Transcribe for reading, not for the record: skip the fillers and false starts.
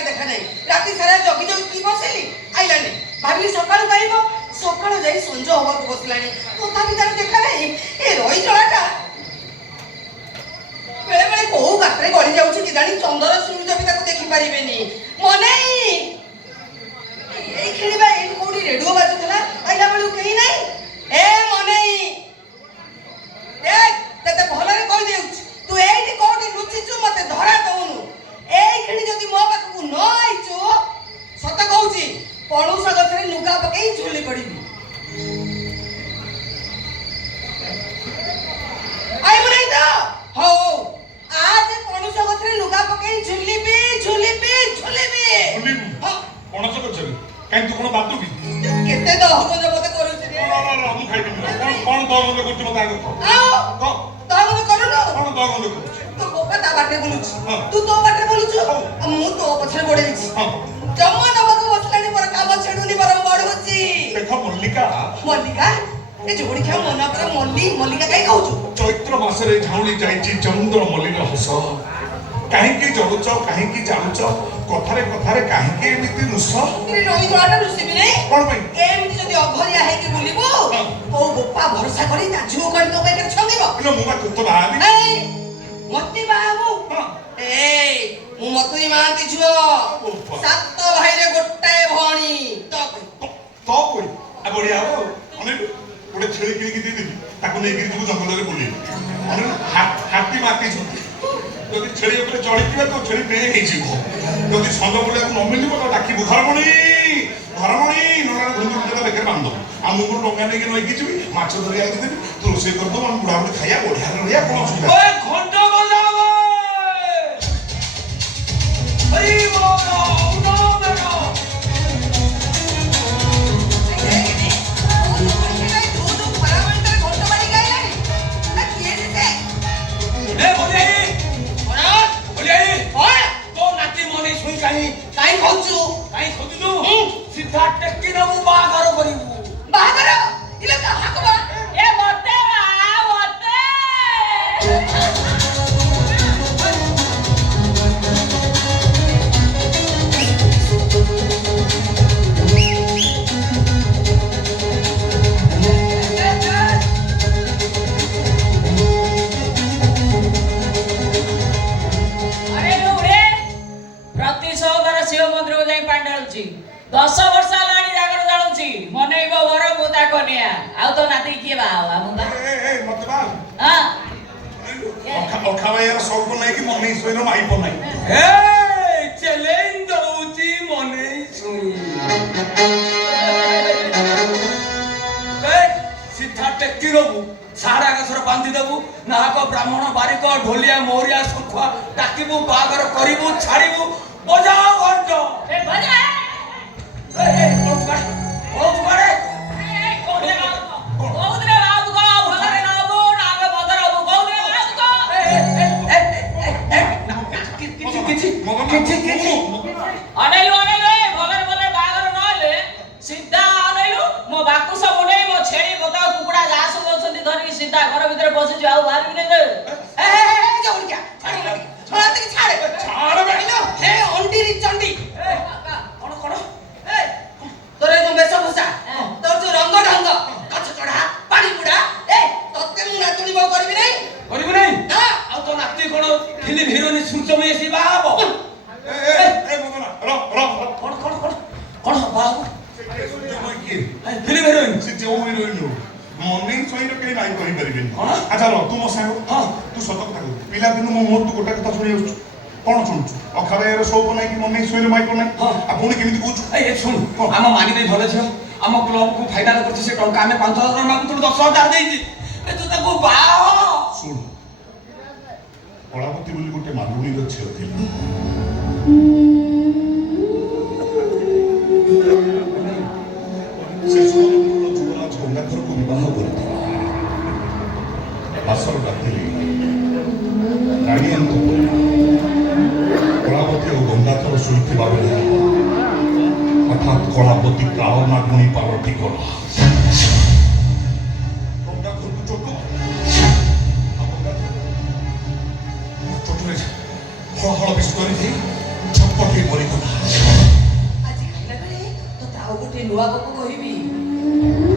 देखा नहीं राति सारा जगी जगी की बसली आइलानी भाभी सकाळू गाइबो सकाळू जाई संज होबा को बसलानी तथापि तार देखा नहीं ए रही जळाटा बेले बेले को गात्रे गड़ी जाउछि कि जानी चंदर सूरज भी ताको देखि परिबेनी मने ए खेलिबा ए कोडी रेडियो बाजुथला आइला बेलु केही नहीं ए मने देख तते भलरे कहि देउछि तू एठी कोडी लुचिछु मते धरा दउनु एई खेली जदी मो पाखु न आइछु सत कहउछि पणुस गछरे लुगा पकेई झुली पड़िबी आई मुनै त हो आज पणुस गछरे लुगा पकेई झुलीबी हां पणुस गछरे काई तू कोन बातु भी केते दहगंज मते करूछि रे मु खाइबी कोन दहगंज करछु मते आगो आओ दहगंज करूनो कोन दहगंज करछु तू बोका ता बाटे बोलुछि तू तो बाटे बोलुछु मु तो पछरे बडेछि जम्मा नबक बसलानी मोर काम छेडुनी बरम बढुछि देखो मल्लिका ए जोड़ी क्या मना पर मल्लिका काई कहउछु चैत्र मासरे झाउली जाईची चंद्र मल्लिका हस काहे की जळुच काहे की जाळुच कथारे काहे की एमिति रुस रे रही जोड़ा रुसिबी नहीं कोन पई एमिति जदी अघरिया है कि बुलिबो ओ गोपा भरोसा करी ता झुओ कर तो के छंगीबो लो मुबा तो बाबी ए मत्ती बाबू ए मु मतुरी मांती छुओ सात भाई रे गोटाए भणी तो कोई आ बढ़िया हो अने गोटे छेली किनी दे देबी ताको नै गिरी जू जंगल रे बुली अने हाथी माती छु जदी छेली ऊपर चढ़ी दिबा तो छेली पे हे जीवो जदी संग बुलिया को न मिलिबो तो डाकी घरमणी नोना घुंगु जगह बेकर बांध दो आ मुगु डोंगा नै कि नई कि जीवी माछ धरि आइ देबी तो रोसे कर दो हम बुढ़ा बुढ़ी खाया बढ़िया रहिया कोन सुविधा ओए घंटा बजाओ हरि बोल उठो बेटा सीधा टेक्की ना मु बागर करिवु बागर इले का हकबा ए मते अरे रे प्रति सोमवार शिव मंदिर को जाई पांडालुची 10 वर्ष लाणी जागर जाळुची मनेइबो वर मुता कोनिया आउ तो नाती के बाव आमुगा ए मत बा हां ओखावा यार सब को नै कि मने सोइरो माई को नै ए चैलेंज दउची मने सुई ए सीधा टेक्की रबु सारा गसर बांधी देबु नाहक ब्राह्मण बारिक ढोलिया मोरिया सुखवा टाकीबु बागर करिबु छाड़िबु बजाओ घंट ए बजा ए बहुत बड़े कोदरे बाबू को भगरे नाबू नागे बदर बाबू कोदरे बाबू को किछि अनेलु भगरे बागर नले सीधा अनेलु मो बाकु सब नै मो छेड़ी गोता कुकुडा जास बोलछन्ती धरि सीधा घर भीतर बसि जाऊ बाहर नै ए जोड़ क्या छोड़ा ते छाड़े बेलो हे अंडीरी चंडी कोन ए तोरे जो वेशभूषा तोर जो रंग ढंग गछ चढ़ा पानी बुड़ा ए तते मु नातुनी बो करबी नै करिबु नै हां आ तो नाती कोन फिल्म हीरोनी सुचमे एसी बाबो ए मगना कोन बाबू फिल्म हीरोइन से जो हीरोइन मॉर्निंग सोइरो के नाही कहि परिबिन हां अच्छा रो तू मो संग हां तू सत कथा पिला दिनु मो मोर तू गोटा कथा सुनि आउछु कोन सुनछु अखारे रे सब नाही कि मॉर्निंग सोइरो माई को नाही हां आ पुनी केमिति कहछु ए सुन हम मानी दे भले छ हम क्लब को फायदा करछि से टंका में 5000 मागु तू 10000 देई दी ए तू ताको बाह सुन कलावती बोली गोटे मालुनी रो छे थिला से सोनपुर जुगला गंगाधर को विवाह करथिला आसर रातिली रानी अंत कलावती और गंगाधर सुइथिबा बेले हठात कलावती काल नागुनी पार्वती गला गंगाधर को चोट ବିସ୍ତାରି ଦେଇ ଛପଟେ ମରିଗଲା। ଆଜି ଖାଇଲା ବେଳେ ତୋତେ ଆଉ ଗୋଟେ ନୂଆ ଗପ କହିବି।